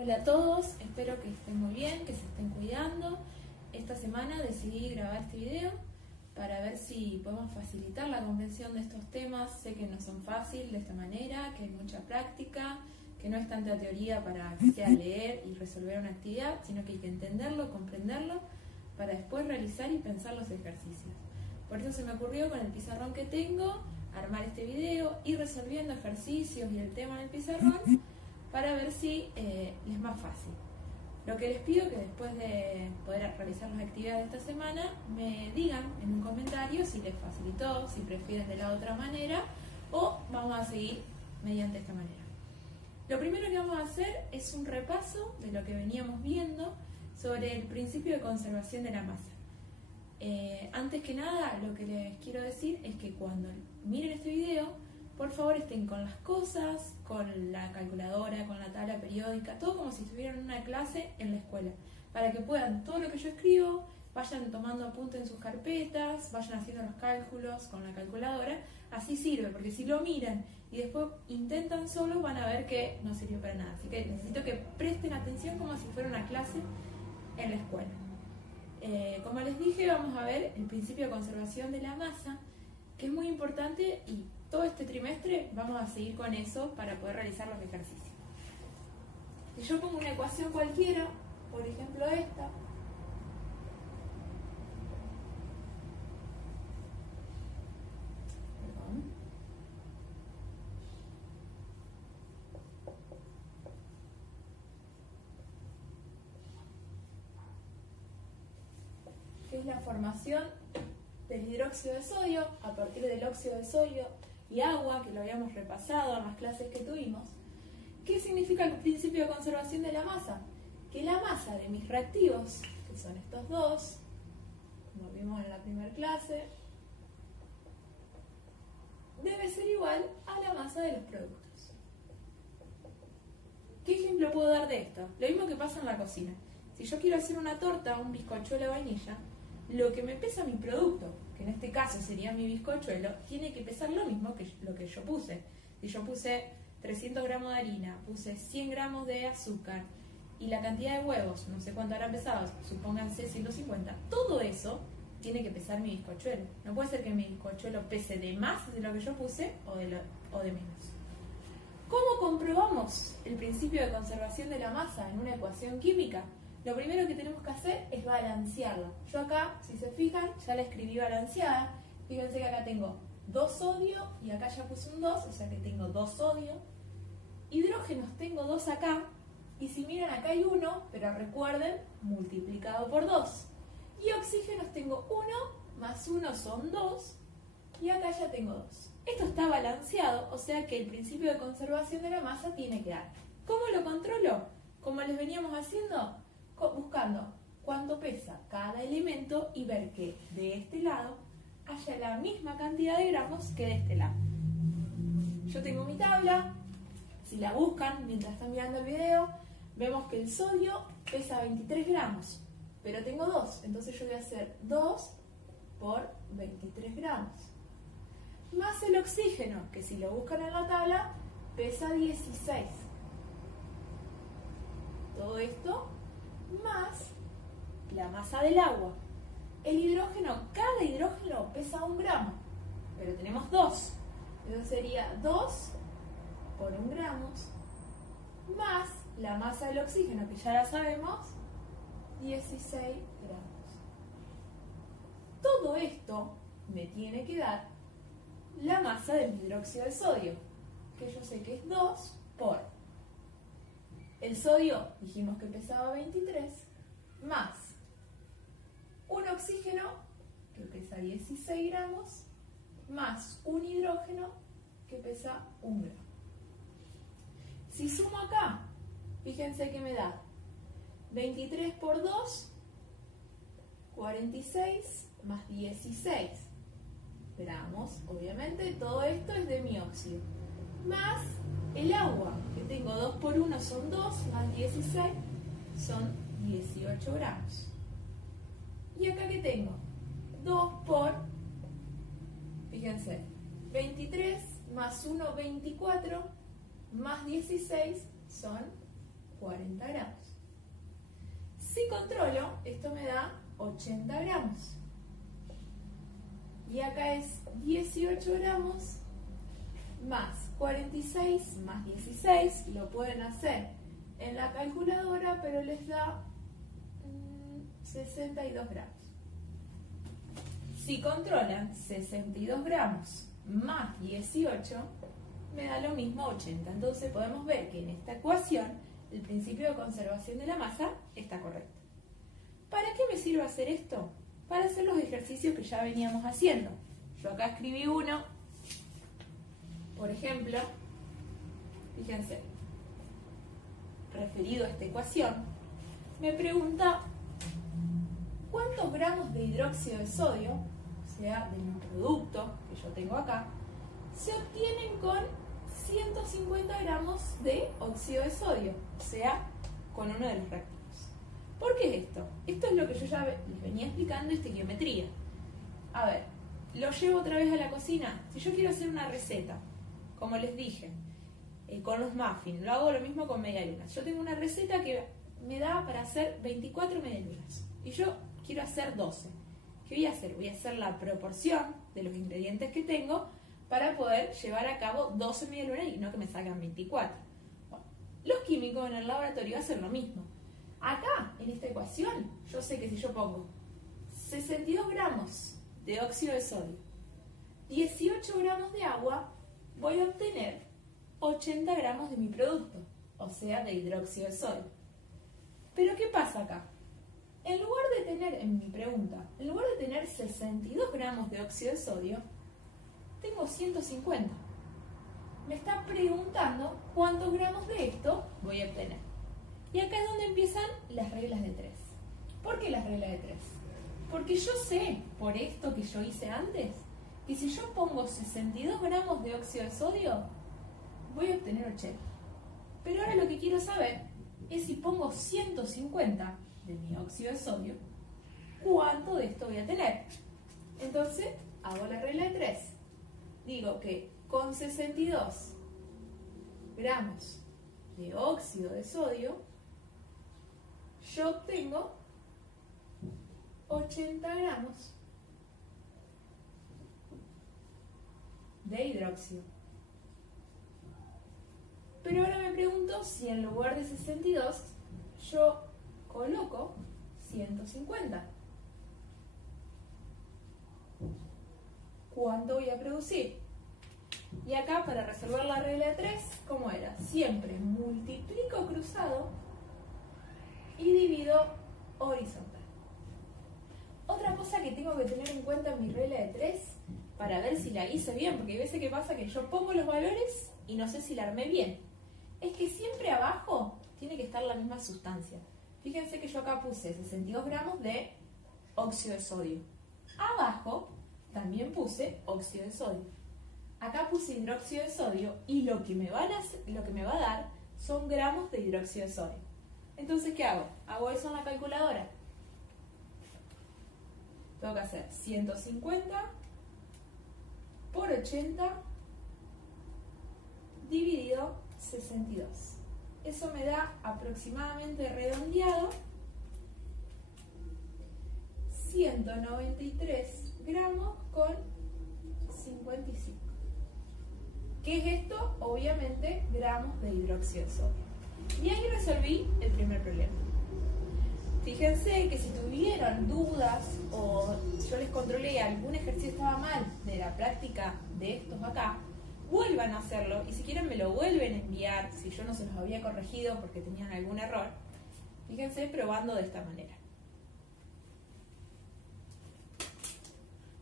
Hola a todos, espero que estén muy bien, que se estén cuidando. Esta semana decidí grabar este video para ver si podemos facilitar la comprensión de estos temas. Sé que no son fáciles de esta manera, que hay mucha práctica, que no es tanta teoría para que sea leer y resolver una actividad, sino que hay que entenderlo, comprenderlo, para después realizar y pensar los ejercicios. Por eso se me ocurrió con el pizarrón que tengo, armar este video, ir resolviendo ejercicios y el tema en el pizarrón, para ver si les es más fácil. Lo que les pido es que después de poder realizar las actividades de esta semana me digan en un comentario si les facilitó, si prefieren de la otra manera o vamos a seguir mediante esta manera. Lo primero que vamos a hacer es un repaso de lo que veníamos viendo sobre el principio de conservación de la masa. Antes que nada, lo que les quiero decir es que cuando miren este video, por favor estén con las cosas, con la calculadora, con la tabla periódica, todo como si estuvieran en una clase en la escuela, para que puedan, todo lo que yo escribo, vayan tomando apuntes en sus carpetas, vayan haciendo los cálculos con la calculadora. Así sirve, porque si lo miran y después intentan solo, van a ver que no sirvió para nada. Así que necesito que presten atención como si fuera una clase en la escuela. Como les dije, vamos a ver el principio de conservación de la masa, que es muy importante, y todo este trimestre vamos a seguir con eso para poder realizar los ejercicios. Si yo pongo una ecuación cualquiera, por ejemplo esta, que es la formación del hidróxido de sodio a partir del óxido de sodio y agua, que lo habíamos repasado en las clases que tuvimos. ¿Qué significa el principio de conservación de la masa? Que la masa de mis reactivos, que son estos dos, como vimos en la primera clase, debe ser igual a la masa de los productos. ¿Qué ejemplo puedo dar de esto? Lo mismo que pasa en la cocina. Si yo quiero hacer una torta, un bizcochuelo de vainilla, lo que me pesa mi producto, que en este caso sería mi bizcochuelo, tiene que pesar lo mismo que lo que yo puse. Si yo puse 300 gramos de harina, puse 100 gramos de azúcar y la cantidad de huevos, no sé cuánto habrán pesado, supónganse 150, todo eso tiene que pesar mi bizcochuelo. No puede ser que mi bizcochuelo pese de más de lo que yo puse o de menos. ¿Cómo comprobamos el principio de conservación de la masa en una ecuación química? Lo primero que tenemos que hacer es balancearla. Yo acá, si se fijan, ya la escribí balanceada. Fíjense que acá tengo 2 sodio y acá ya puse un 2, o sea que tengo 2 sodio. Hidrógenos tengo 2 acá, y si miran acá hay 1, pero recuerden, multiplicado por 2. Y oxígenos tengo 1, más 1 son 2, y acá ya tengo 2. Esto está balanceado, o sea que el principio de conservación de la masa tiene que dar. ¿Cómo lo controlo? Como les veníamos haciendo, buscando cuánto pesa cada elemento y ver que de este lado haya la misma cantidad de gramos que de este lado. Yo tengo mi tabla, si la buscan mientras están mirando el video, vemos que el sodio pesa 23 gramos, pero tengo 2, entonces yo voy a hacer 2 por 23 gramos. Más el oxígeno, que si lo buscan en la tabla, pesa 16. Todo esto más la masa del agua. El hidrógeno, cada hidrógeno pesa 1 gramo, pero tenemos 2. Entonces sería 2 por 1 gramo más la masa del oxígeno, que ya la sabemos, 16 gramos. Todo esto me tiene que dar la masa del hidróxido de sodio, que yo sé que es 2 por el sodio, dijimos que pesaba 23, más un oxígeno, que pesa 16 gramos, más un hidrógeno, que pesa 1 gramo. Si sumo acá, fíjense que me da 23 por 2, 46, más 16 gramos. Obviamente todo esto es de mi óxido. Más el agua, que tengo 2 por 1 son 2, más 16 son 18 gramos. Y acá que tengo 2 por, fíjense, 23 más 1, 24, más 16 son 40 gramos. Si controlo, esto me da 80 gramos. Y acá es 18 gramos más 46 más 16. Lo pueden hacer en la calculadora, pero les da 62 gramos. Si controlan 62 gramos más 18, me da lo mismo 80. Entonces podemos ver que en esta ecuación el principio de conservación de la masa está correcto. ¿Para qué me sirve hacer esto? Para hacer los ejercicios que ya veníamos haciendo. Yo acá escribí uno, por ejemplo, fíjense, referido a esta ecuación, me pregunta cuántos gramos de hidróxido de sodio, o sea, de mi producto que yo tengo acá, se obtienen con 150 gramos de óxido de sodio, o sea, con uno de los reactivos. ¿Por qué es esto? Esto es lo que yo ya les venía explicando, estequiometría. A ver, lo llevo otra vez a la cocina. Si yo quiero hacer una receta, como les dije, con los muffins, lo hago lo mismo con medialunas. Yo tengo una receta que me da para hacer 24 medialunas y yo quiero hacer 12. ¿Qué voy a hacer? Voy a hacer la proporción de los ingredientes que tengo para poder llevar a cabo 12 medialunas y no que me salgan 24. Bueno, los químicos en el laboratorio hacen lo mismo. Acá, en esta ecuación, yo sé que si yo pongo 62 gramos de óxido de sodio, 18 gramos de agua, voy a obtener 80 gramos de mi producto, o sea, de hidróxido de sodio. Pero ¿qué pasa acá? En lugar de tener, en mi pregunta, en lugar de tener 62 gramos de óxido de sodio, tengo 150. Me está preguntando cuántos gramos de esto voy a obtener. Y acá es donde empiezan las reglas de 3. ¿Por qué las reglas de 3? Porque yo sé, por esto que yo hice antes, que si yo pongo 62 gramos de óxido de sodio, voy a obtener 80. Pero ahora lo que quiero saber es si pongo 150 de mi óxido de sodio, ¿cuánto de esto voy a tener? Entonces, hago la regla de 3. Digo que con 62 gramos de óxido de sodio, yo obtengo 80 gramos de hidróxido. Pero ahora me pregunto si en lugar de 62 yo coloco 150. ¿Cuánto voy a producir? Y acá, para resolver la regla de 3, ¿cómo era? Siempre multiplico cruzado y divido horizontal. Otra cosa que tengo que tener en cuenta en mi regla de 3, para ver si la hice bien, porque hay veces que pasa que yo pongo los valores y no sé si la armé bien, es que siempre abajo tiene que estar la misma sustancia. Fíjense que yo acá puse 62 gramos de óxido de sodio. Abajo también puse óxido de sodio. Acá puse hidróxido de sodio y lo que me va a dar son gramos de hidróxido de sodio. Entonces, ¿qué hago? Hago eso en la calculadora. Tengo que hacer 150 por 80 dividido 62. Eso me da aproximadamente redondeado 193 gramos con 55. ¿Qué es esto? Obviamente gramos de hidróxido de sodio. Y ahí resolví el primer problema. Fíjense que si tuvieron dudas o yo les controlé y algún ejercicio estaba mal de la práctica de estos acá, vuelvan a hacerlo y si quieren me lo vuelven a enviar si yo no se los había corregido porque tenían algún error. Fíjense probando de esta manera.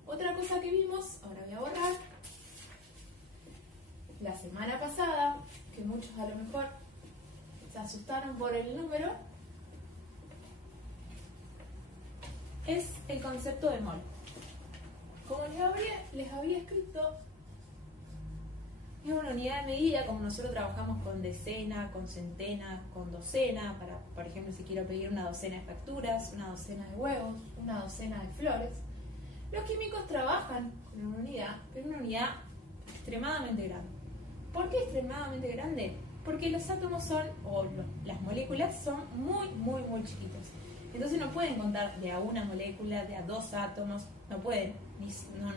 Otra cosa que vimos, ahora voy a borrar, la semana pasada, que muchos a lo mejor se asustaron por el número, es el concepto de mol. Como les había escrito, es una unidad de medida, como nosotros trabajamos con decena, con centena, con docena, para, por ejemplo, si quiero pedir una docena de facturas, una docena de huevos, una docena de flores. Los químicos trabajan con una unidad, pero una unidad extremadamente grande. ¿Por qué extremadamente grande? Porque los átomos son, las moléculas son muy, muy, muy chiquitos. Entonces no pueden contar de a una molécula, de a dos átomos, no pueden,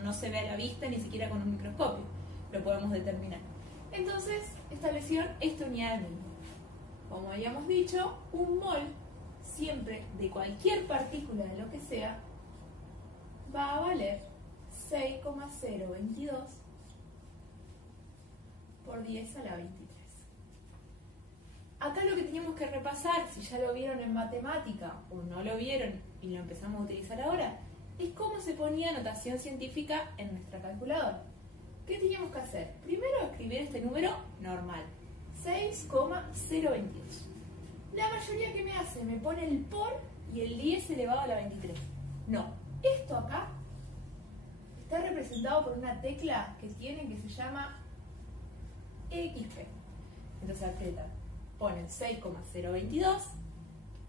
no se ve a la vista ni siquiera con un microscopio, lo podemos determinar. Entonces establecieron esta unidad de medida. Como habíamos dicho, un mol siempre de cualquier partícula de lo que sea va a valer 6,022 por 10 a la 23. Acá lo que teníamos que repasar, si ya lo vieron en matemática o no lo vieron y lo empezamos a utilizar ahora, es cómo se ponía notación científica en nuestra calculadora. ¿Qué teníamos que hacer? Primero escribir este número normal, 6,022. La mayoría que me hace me pone el por y el 10 elevado a la 23. No, esto acá está representado por una tecla que tienen que se llama XP. Entonces apretan, ponen 6,022,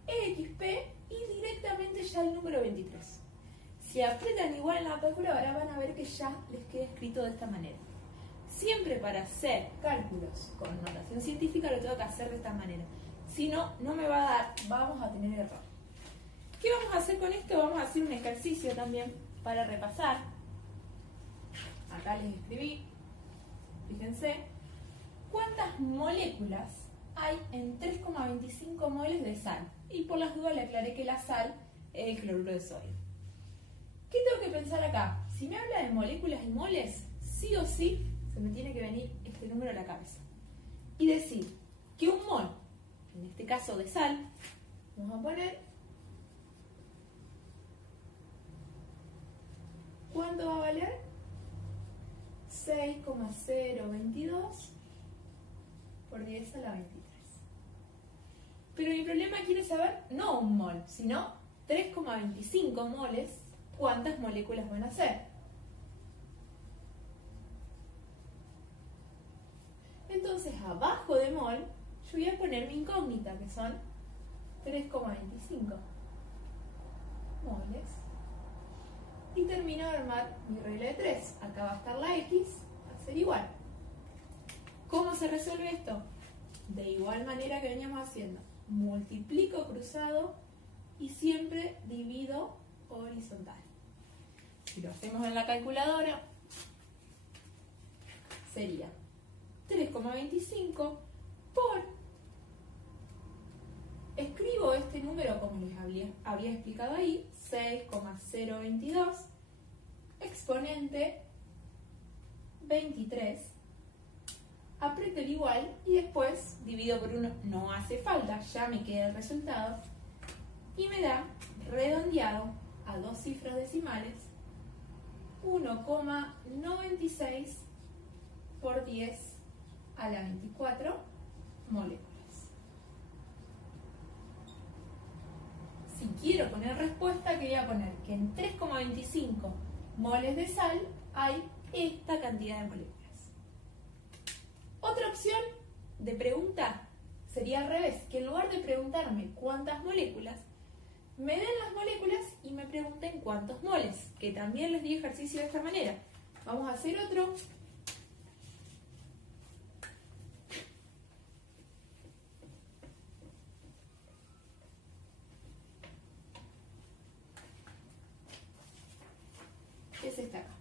XP y directamente ya el número 23. Si aprietan igual en la calculadora van a ver que ya les queda escrito de esta manera. Siempre para hacer cálculos con notación científica lo tengo que hacer de esta manera. Si no, no me va a dar, vamos a tener error. ¿Qué vamos a hacer con esto? Vamos a hacer un ejercicio también para repasar. Acá les escribí, fíjense, ¿cuántas moléculas hay en 3,25 moles de sal? Y por las dudas le aclaré que la sal es el cloruro de sodio. ¿Qué tengo que pensar acá? Si me habla de moléculas y moles, sí o sí se me tiene que venir este número a la cabeza. Y decir que un mol, en este caso de sal, vamos a poner, ¿cuánto va a valer? 6,022 por 10 a la 23. Pero mi problema quiere saber no un mol, sino 3,25 moles, ¿cuántas moléculas van a ser? Entonces, abajo de mol, yo voy a poner mi incógnita, que son 3,25 moles. Y termino de armar mi regla de 3. Acá va a estar la X, va a ser igual. ¿Cómo se resuelve esto? De igual manera que veníamos haciendo. Multiplico cruzado y siempre divido horizontal. Si lo hacemos en la calculadora, sería 3,25 por... Escribo este número como les había explicado ahí, 6,022 exponente 23. Aprieto el igual y después divido por 1, no hace falta, ya me queda el resultado y me da, redondeado a dos cifras decimales, 1,96 por 10 a la 24 moléculas. Si quiero poner respuesta, ¿qué voy a poner? Que en 3,25 moles de sal hay esta cantidad de moléculas. Otra opción de pregunta sería al revés, que en lugar de preguntarme cuántas moléculas, me den las moléculas y me pregunten cuántos moles, que también les di ejercicio de esta manera. Vamos a hacer otro. Es esta acá.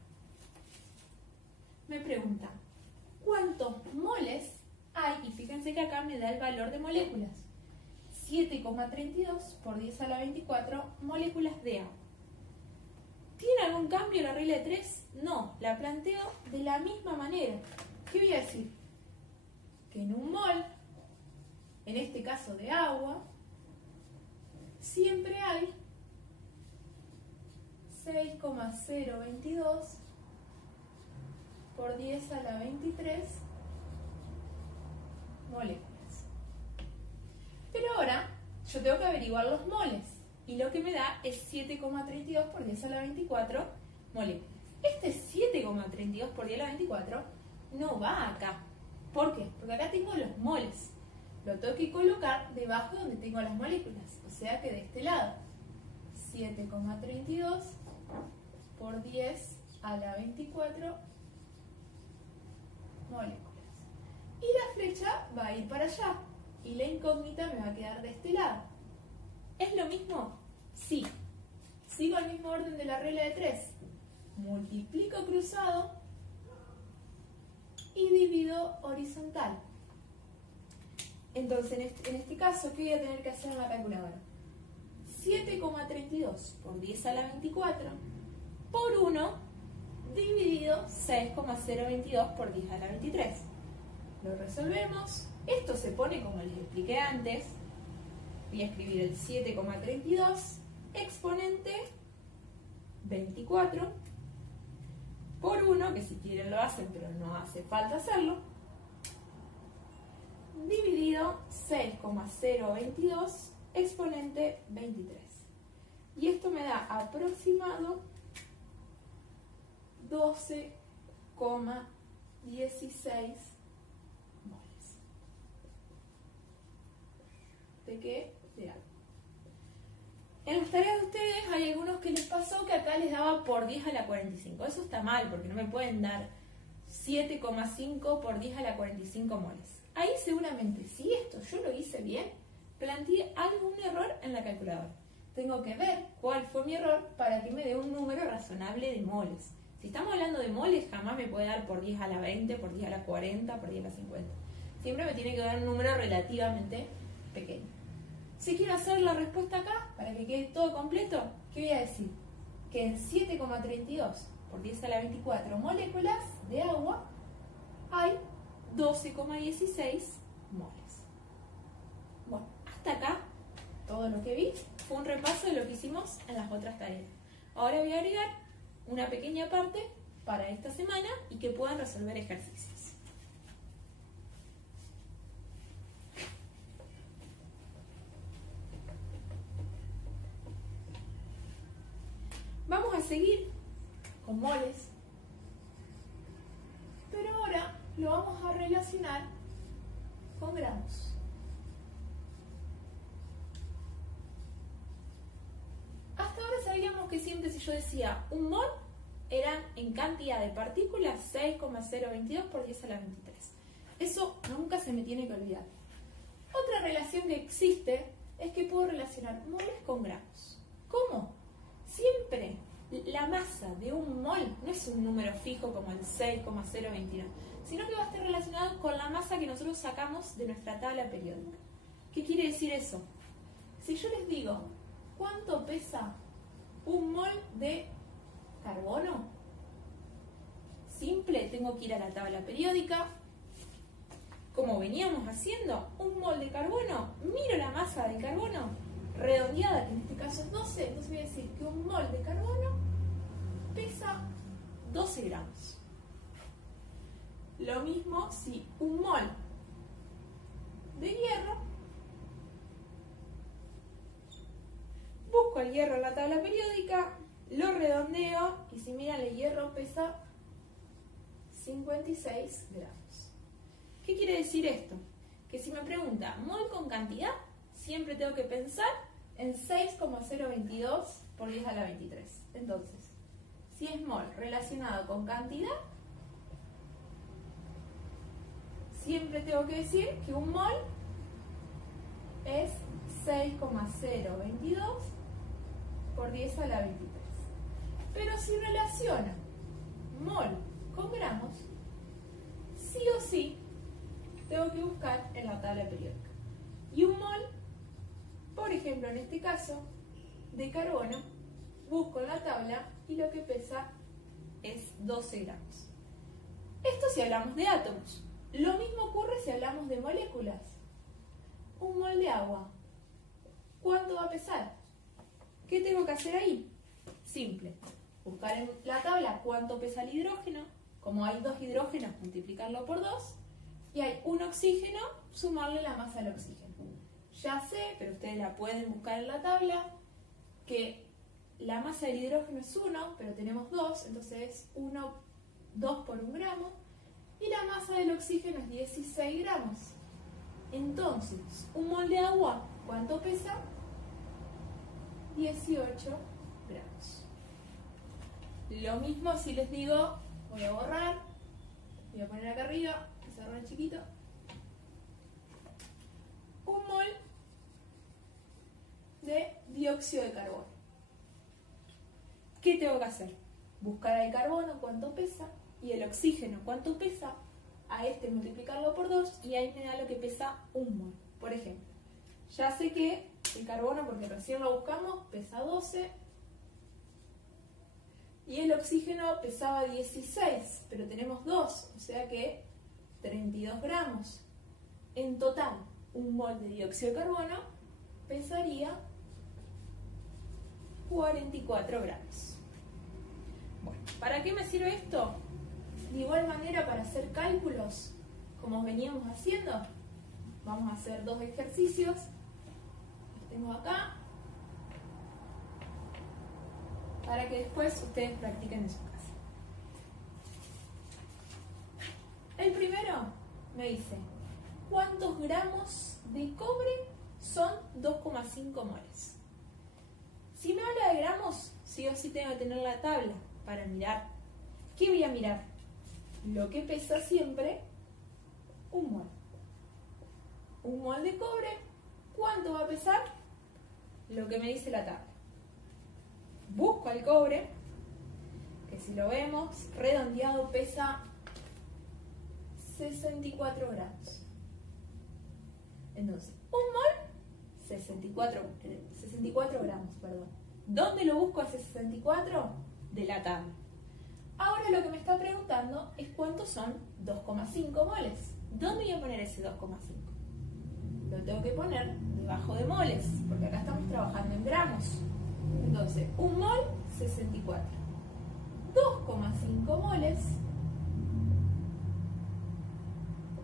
Me pregunta, ¿cuántos moles hay? Y fíjense que acá me da el valor de moléculas. 7,32 por 10 a la 24 moléculas de agua. ¿Tiene algún cambio la regla de 3? No, la planteo de la misma manera. ¿Qué voy a decir? Que en un mol, en este caso de agua, siempre hay 6,022 por 10 a la 23 moléculas. Pero ahora yo tengo que averiguar los moles y lo que me da es 7,32 por 10 a la 24 moléculas. Este 7,32 por 10 a la 24 no va acá. ¿Por qué? Porque acá tengo los moles. Lo tengo que colocar debajo donde tengo las moléculas. O sea que de este lado, 7,32 por 10 a la 24 moléculas. y la flecha va a ir para allá y la incógnita me va a quedar de este lado. ¿Es lo mismo? Sí. Sigo el mismo orden de la regla de 3. Multiplico cruzado y divido horizontal. Entonces, en este caso, ¿qué voy a tener que hacer en la calculadora? 7,32 por 10 a la 24 por 1 dividido 6,022 por 10 a la 23. Lo resolvemos. Esto se pone como les expliqué antes. Voy a escribir el 7,32 exponente 24 por 1, que si quieren lo hacen, pero no hace falta hacerlo, dividido 6,022 exponente 23. Y esto me da aproximado 12,16 moles. ¿De qué? De agua. En las tareas de ustedes hay algunos que les pasó que acá les daba por 10 a la 45. Eso está mal, porque no me pueden dar 7,5 por 10 a la 45 moles. Ahí seguramente, si esto yo lo hice bien, planteé algún error en la calculadora. Tengo que ver cuál fue mi error para que me dé un número razonable de moles. Si estamos hablando de moles, jamás me puede dar por 10 a la 20, por 10 a la 40, por 10 a la 50. Siempre me tiene que dar un número relativamente pequeño. Si quiero hacer la respuesta acá, para que quede todo completo, ¿qué voy a decir? Que en 7,32 por 10 a la 24 moléculas de agua hay 12,16 moles. Bueno, hasta acá todo lo que vi fue un repaso de lo que hicimos en las otras tareas. Ahora voy a agregar una pequeña parte para esta semana y que puedan resolver ejercicios. Vamos a seguir con moles, pero ahora lo vamos a relacionar con gramos. Hasta ahora sabíamos que siempre si yo decía un mol eran en cantidad de partículas 6,022 por 10 a la 23. Eso nunca se me tiene que olvidar. Otra relación que existe es que puedo relacionar moles con gramos. ¿Cómo? Siempre la masa de un mol no es un número fijo como el 6,029, sino que va a estar relacionado con la masa que nosotros sacamos de nuestra tabla periódica. ¿Qué quiere decir eso? Si yo les digo, ¿cuánto pesa un mol de carbono? Simple, tengo que ir a la tabla periódica. Como veníamos haciendo, un mol de carbono, miro la masa del carbono, redondeada, que en este caso es 12, entonces voy a decir que un mol de carbono pesa 12 gramos. Lo mismo si un mol de hierro, busco el hierro en la tabla periódica, lo redondeo y si miran el hierro pesa 56 gramos. ¿Qué quiere decir esto? Que si me pregunta mol con cantidad, siempre tengo que pensar en 6,022 por 10 a la 23. Entonces, si es mol relacionado con cantidad, siempre tengo que decir que un mol es 6,022 por 10 a la 23. Pero si relaciono mol con gramos, sí o sí tengo que buscar en la tabla periódica. Y un mol, por ejemplo, en este caso, de carbono, busco en la tabla y lo que pesa es 12 gramos. Esto si hablamos de átomos. Lo mismo ocurre si hablamos de moléculas. Un mol de agua, ¿cuánto va a pesar? ¿Qué tengo que hacer ahí? Simple. Buscar en la tabla cuánto pesa el hidrógeno. Como hay 2 hidrógenos, multiplicarlo por 2. Y hay un oxígeno, sumarle la masa al oxígeno. Ya sé, pero ustedes la pueden buscar en la tabla, que la masa del hidrógeno es 1, pero tenemos 2, entonces es 2 por 1 gramo. Y la masa del oxígeno es 16 gramos. Entonces, un mol de agua, ¿cuánto pesa? 18 gramos. Lo mismo si les digo, voy a borrar, voy a poner acá arriba, pizarrón chiquito, de dióxido de carbono. ¿Qué tengo que hacer? Buscar el carbono, cuánto pesa, y el oxígeno, cuánto pesa, a este multiplicarlo por 2, y ahí me da lo que pesa 1 mol. Por ejemplo, ya sé que el carbono, porque recién lo buscamos, pesa 12, y el oxígeno pesaba 16, pero tenemos 2, o sea que 32 gramos. En total, 1 mol de dióxido de carbono pesaría 44 gramos. Bueno, ¿para qué me sirve esto? De igual manera, para hacer cálculos, como veníamos haciendo, vamos a hacer 2 ejercicios. Los tengo acá, para que después ustedes practiquen en su casa. El primero me dice, ¿cuántos gramos de cobre son 2,5 moles? Si me habla de gramos, sí o sí tengo que tener la tabla para mirar. ¿Qué voy a mirar? Lo que pesa siempre 1 mol. 1 mol de cobre, ¿cuánto va a pesar? Lo que me dice la tabla. Busco el cobre, que si lo vemos, redondeado pesa 64 gramos. Entonces, 1 mol, 64 gramos, perdón. ¿Dónde lo busco ese 64? De la tabla. Ahora lo que me está preguntando es cuántos son 2,5 moles. ¿Dónde voy a poner ese 2,5? Lo tengo que poner debajo de moles, porque acá estamos trabajando en gramos. Entonces, 1 mol, 64. 2,5 moles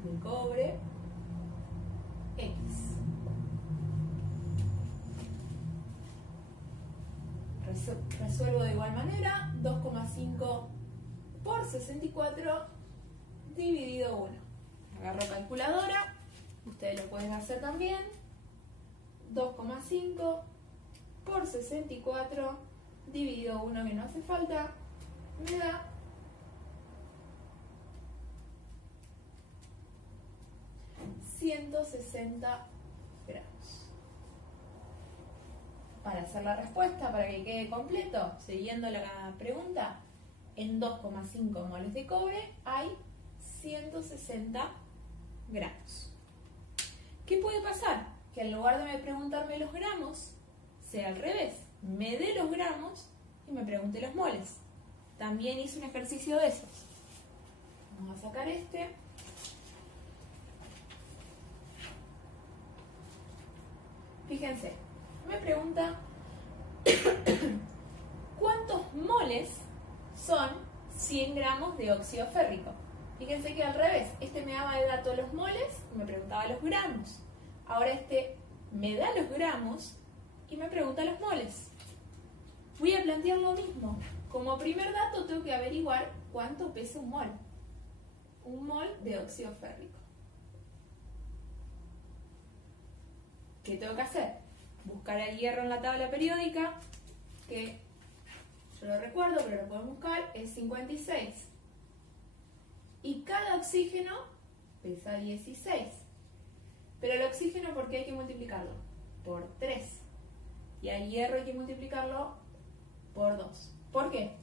de cobre X. Resuelvo de igual manera, 2,5 por 64 dividido 1. Agarro calculadora, ustedes lo pueden hacer también. 2,5 por 64 dividido 1, que no hace falta, me da 160 gramos. Para hacer la respuesta, para que quede completo, siguiendo la pregunta, en 2,5 moles de cobre hay 160 gramos. ¿Qué puede pasar? Que en lugar de preguntarme los gramos, sea al revés, me dé los gramos y me pregunte los moles. También hice un ejercicio de esos. Vamos a sacar este. Fíjense, me pregunta ¿cuántos moles son 100 gramos de óxido férrico? Fíjense que al revés, este me daba de dato los moles y me preguntaba los gramos. Ahora este me da los gramos y me pregunta los moles. Voy a plantear lo mismo. Como primer dato tengo que averiguar cuánto pesa 1 mol. 1 mol de óxido férrico. ¿Qué tengo que hacer? Buscar el hierro en la tabla periódica, que yo lo recuerdo, pero lo pueden buscar, es 56. Y cada oxígeno pesa 16. Pero el oxígeno, ¿por qué hay que multiplicarlo? Por 3. Y al hierro hay que multiplicarlo por 2. ¿Por qué?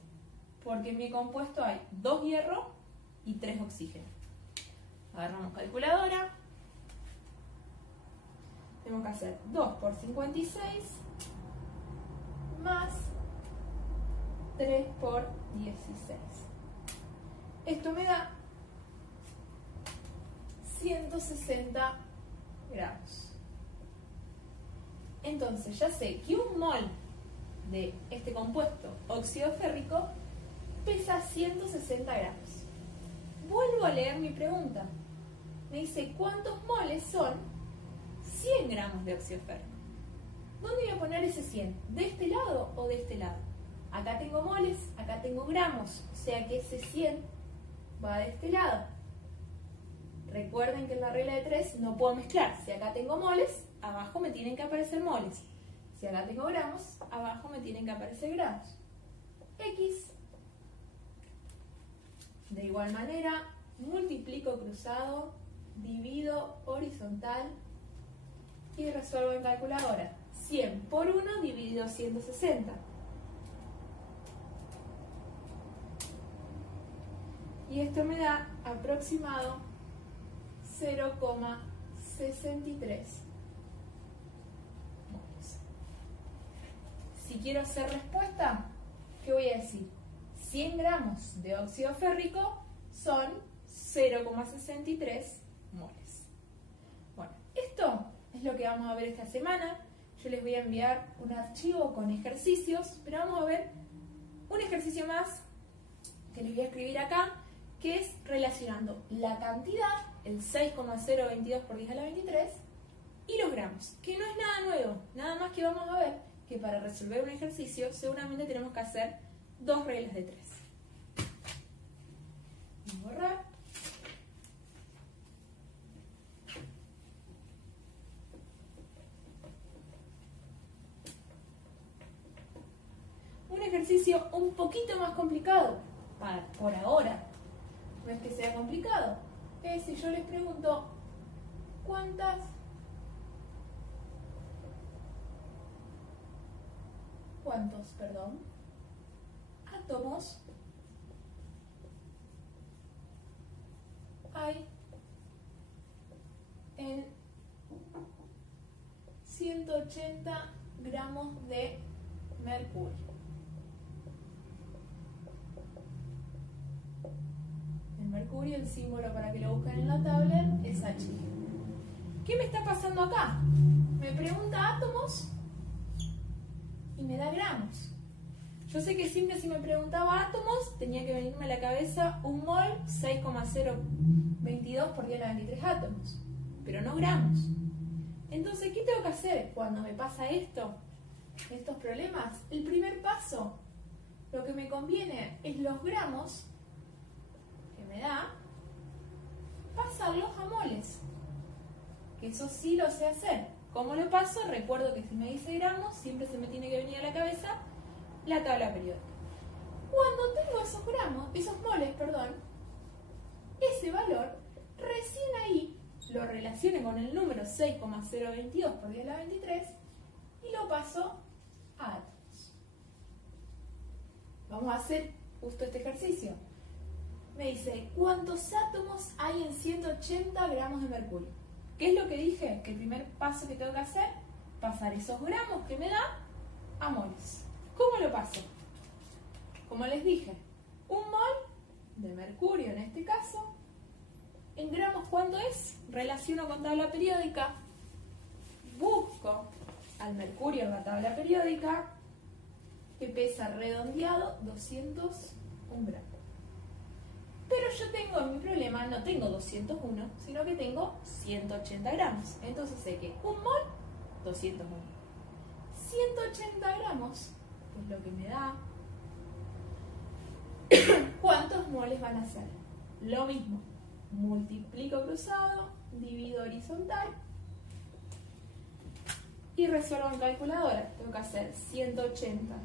Porque en mi compuesto hay 2 hierro y 3 oxígeno. Agarramos calculadora. Tenemos que hacer 2 por 56 más 3 por 16. Esto me da 160 gramos. Entonces ya sé que 1 mol de este compuesto óxido férrico pesa 160 gramos. Vuelvo a leer mi pregunta. Me dice ¿cuántos moles son 100 gramos de óxido férrico? ¿Dónde voy a poner ese 100? ¿De este lado o de este lado? Acá tengo moles, acá tengo gramos, o sea que ese 100 va de este lado. Recuerden que en la regla de 3 no puedo mezclar. Si acá tengo moles, abajo me tienen que aparecer moles. Si acá tengo gramos, abajo me tienen que aparecer gramos. X. De igual manera, multiplico cruzado, divido horizontal y resuelvo en calculadora. 100 por 1 dividido 160. Y esto me da aproximado 0,63 moles. Si quiero hacer respuesta, ¿qué voy a decir? 100 gramos de óxido férrico son 0,63 moles. Bueno, esto es lo que vamos a ver esta semana. Yo les voy a enviar un archivo con ejercicios, pero vamos a ver un ejercicio más que les voy a escribir acá, que es relacionando la cantidad, el 6,022 por 10 a la 23, y los gramos, que no es nada nuevo, nada más que vamos a ver que para resolver un ejercicio seguramente tenemos que hacer 2 reglas de 3. Voy a borrar. Un ejercicio un poquito más complicado, por ahora. No es que sea complicado. Es si yo les pregunto cuántos átomos hay en 180 gramos de mercurio. El mercurio, el símbolo para que lo busquen en la tablet es H. ¿Qué me está pasando acá? Me pregunta átomos y me da gramos. Yo sé que siempre si me preguntaba átomos tenía que venirme a la cabeza un mol, 6,022 por 10 a la 23 átomos, pero no gramos. Entonces, ¿qué tengo que hacer cuando me pasa esto? Estos problemas. El primer paso, lo que me conviene es los gramos que me da, pasarlos a moles. Que eso sí lo sé hacer. ¿Cómo lo paso? Recuerdo que si me dice gramos, siempre se me tiene que venir a la cabeza la tabla periódica. Cuando tengo esos gramos, esos moles, ese valor, recién ahí lo relaciono con el número 6,022 por 10 a la 23 y lo paso a átomos. Vamos a hacer justo este ejercicio. Me dice, ¿cuántos átomos hay en 180 gramos de mercurio? ¿Qué es lo que dije? Que el primer paso que tengo que hacer, pasar esos gramos que me da a moles. ¿Cómo lo paso? Como les dije, un mol de mercurio en este caso, en gramos, ¿cuánto es? Relaciono con tabla periódica, busco al mercurio en la tabla periódica, que pesa redondeado 201 gramos. Pero yo tengo en mi problema, no tengo 201, sino que tengo 180 gramos. Entonces sé que un mol, 201. 180 gramos, que es lo que me da. ¿Cuántos moles van a ser? Lo mismo. Multiplico cruzado, divido horizontal y resuelvo en calculadora. Tengo que hacer 180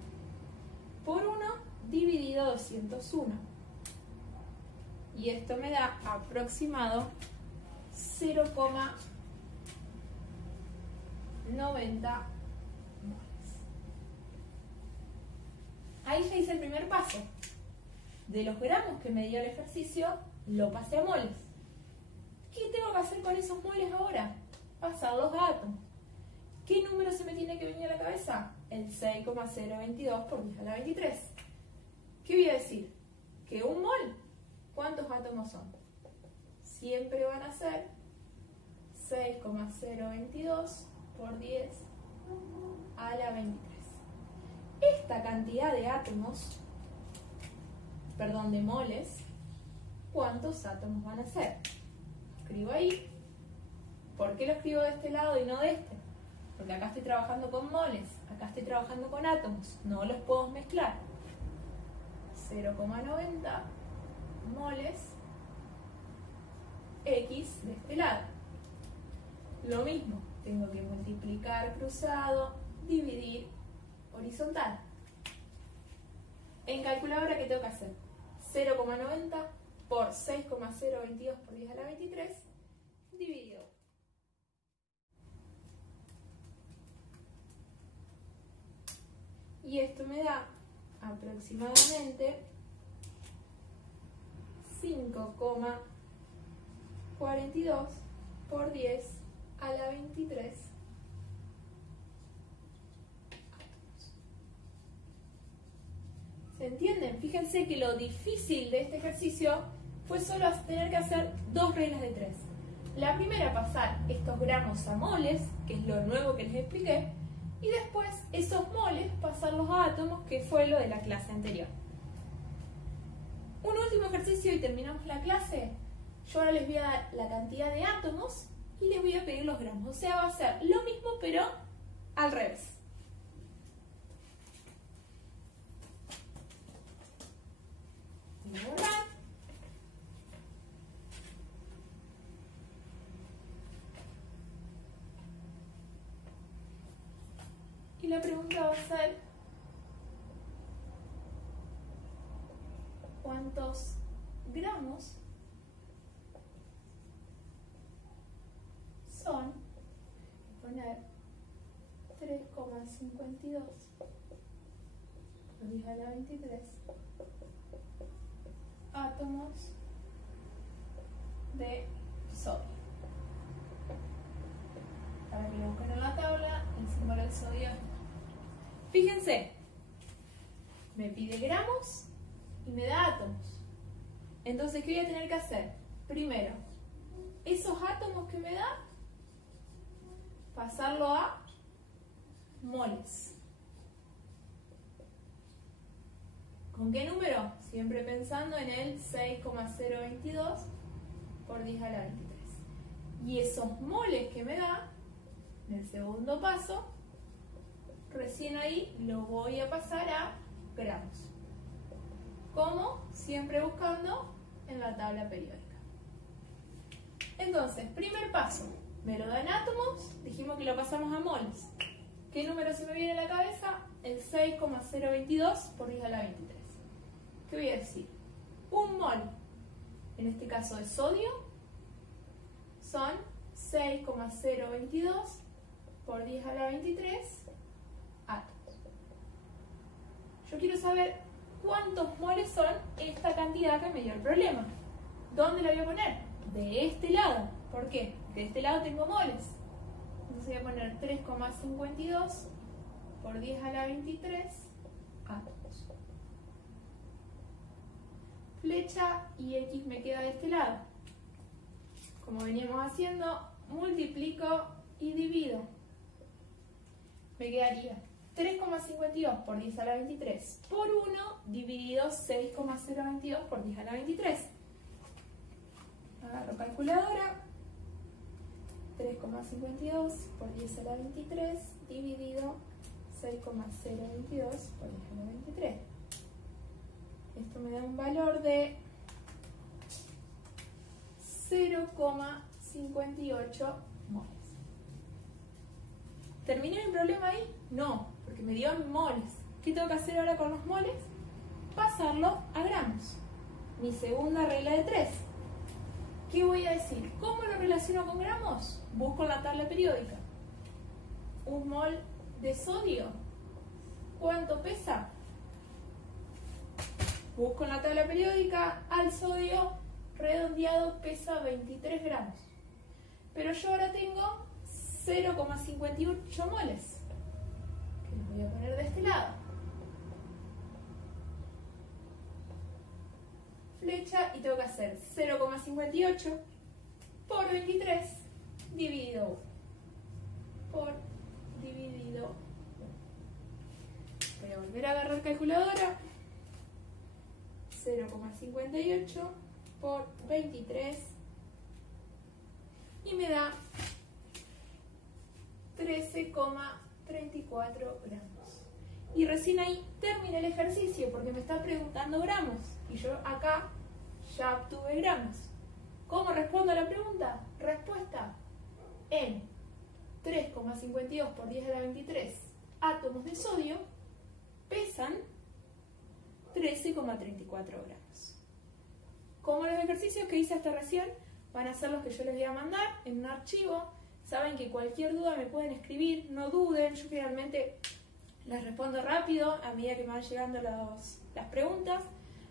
por 1 dividido 201. Y esto me da aproximado 0,90 moles. Ahí ya hice el primer paso. De los gramos que me dio el ejercicio, lo pasé a moles. ¿Qué tengo que hacer con esos moles ahora? Pasarlos a átomos. ¿Qué número se me tiene que venir a la cabeza? El 6,022 por 10 a la 23. ¿Qué voy a decir? Que un mol, ¿cuántos átomos son? Siempre van a ser 6,022 por 10 a la 23. Esta cantidad de átomos, de moles, ¿cuántos átomos van a ser? Escribo ahí. ¿Por qué lo escribo de este lado y no de este? Porque acá estoy trabajando con moles, acá estoy trabajando con átomos, no los puedo mezclar. 0,90 moles X de este lado. Lo mismo, tengo que multiplicar cruzado, dividir horizontal. En calculadora, ¿qué tengo que hacer? 0,90 por 6,022 por 10 a la 23 dividido. Y esto me da aproximadamente 5,42 por 10 a la 23. ¿Se entienden? Fíjense que lo difícil de este ejercicio fue solo tener que hacer 2 reglas de 3. La primera, pasar estos gramos a moles, que es lo nuevo que les expliqué, y después esos moles pasarlos a átomos, que fue lo de la clase anterior. Un último ejercicio y terminamos la clase. Yo ahora les voy a dar la cantidad de átomos y les voy a pedir los gramos. O sea, va a ser lo mismo, pero al revés. Voy a borrar. Y la pregunta va a ser: ¿cuántos gramos son? Voy a poner 3,52 por 10 a la 23 átomos de sodio. Para que lo busquen en la tabla, el símbolo del sodio. Fíjense, me pide gramos y me da átomos. Entonces, ¿qué voy a tener que hacer? Primero, esos átomos que me da, pasarlo a moles. ¿Con qué número? Siempre pensando en el 6,022 por 10 a la 23. Y esos moles que me da, en el segundo paso, recién ahí lo voy a pasar a gramos. ¿Cómo? Siempre buscando en la tabla periódica. Entonces, primer paso, me lo dan átomos, dijimos que lo pasamos a moles. ¿Qué número se me viene a la cabeza? El 6,022 por 10 a la 23. ¿Qué voy a decir? Un mol, en este caso de sodio, son 6,022 por 10 a la 23 átomos. Yo quiero saber cuántos moles son esta cantidad que me dio el problema. ¿Dónde la voy a poner? De este lado. ¿Por qué? Porque de este lado tengo moles. Entonces voy a poner 3,52 por 10 a la 23 átomos. Flecha y X me queda de este lado. Como veníamos haciendo, multiplico y divido. Me quedaría 3,52 por 10 a la 23 por 1 dividido 6,022 por 10 a la 23. Agarro calculadora. 3,52 por 10 a la 23 dividido 6,022 por 10 a la 23. Esto me da un valor de 0,58 moles. ¿Terminé el problema ahí? No, porque me dio en moles. ¿Qué tengo que hacer ahora con los moles? Pasarlo a gramos. Mi segunda regla de 3. ¿Qué voy a decir? ¿Cómo lo relaciono con gramos? Busco en la tabla periódica. Un mol de sodio, ¿cuánto pesa? Busco en la tabla periódica, al sodio redondeado pesa 23 gramos. Pero yo ahora tengo 0,58 moles, que los voy a poner de este lado. Flecha y tengo que hacer 0,58 por 23 dividido 1 por dividido 1. Voy a volver a agarrar calculadora. 0,58 por 23 y me da 13,34 gramos. Y recién ahí terminé el ejercicio porque me está preguntando gramos y yo acá ya obtuve gramos. ¿Cómo respondo a la pregunta? Respuesta: en 3,52 por 10 a la 23 átomos de sodio pesan 13,34 gramos. Como los ejercicios que hice hasta recién van a ser los que yo les voy a mandar en un archivo. Saben que cualquier duda me pueden escribir, no duden. Yo generalmente Les respondo rápido a medida que me van llegando las preguntas,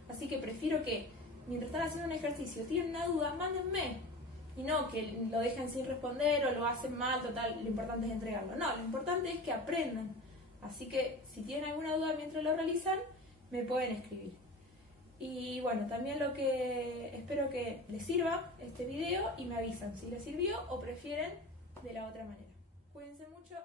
así que prefiero que mientras están haciendo un ejercicio tienen una duda, mándenme, y no que lo dejen sin responder o lo hacen mal, total, lo importante es entregarlo. No, lo importante es que aprendan. Así que si tienen alguna duda mientras lo realizan, me pueden escribir. Y bueno, también lo que espero que les sirva este video y me avisan si les sirvió o prefieren de la otra manera. Cuídense mucho.